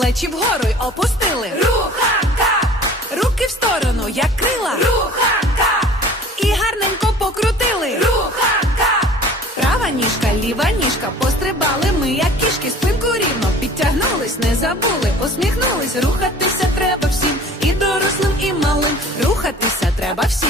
Плечі вгору й опустили, руханка, руки в сторону, як крила. руханка, І гарненько покрутили. руханка, Права ніжка, ліва ніжка, пострибали ми, як кішки, спинку рівно підтягнулись, не забули, усміхнулись, рухатися треба всім, і дорослим, і малим. Рухатися треба всім.